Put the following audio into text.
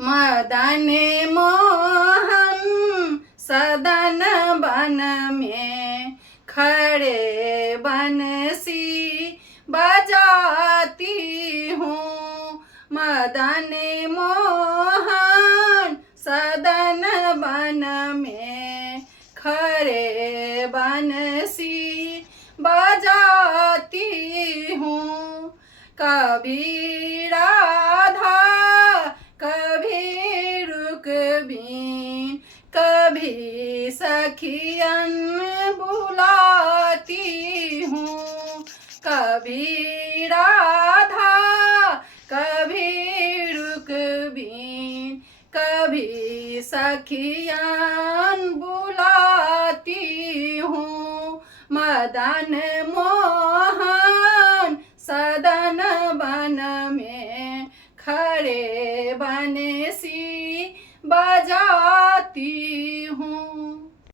मदन मोहन सदन बन में खड़े बंसी बजाती हूँ। मदन मोहन सदन बन में खड़े बंसी बजाती हूँ। कभी राधा कभी रुक्मीन कभी सखियन बुलाती हूँ। कभी राधा कभी रुक्मीन कभी सखियन बुलाती हूँ। मदन मोहन सदन बन में खड़े बंसी बजा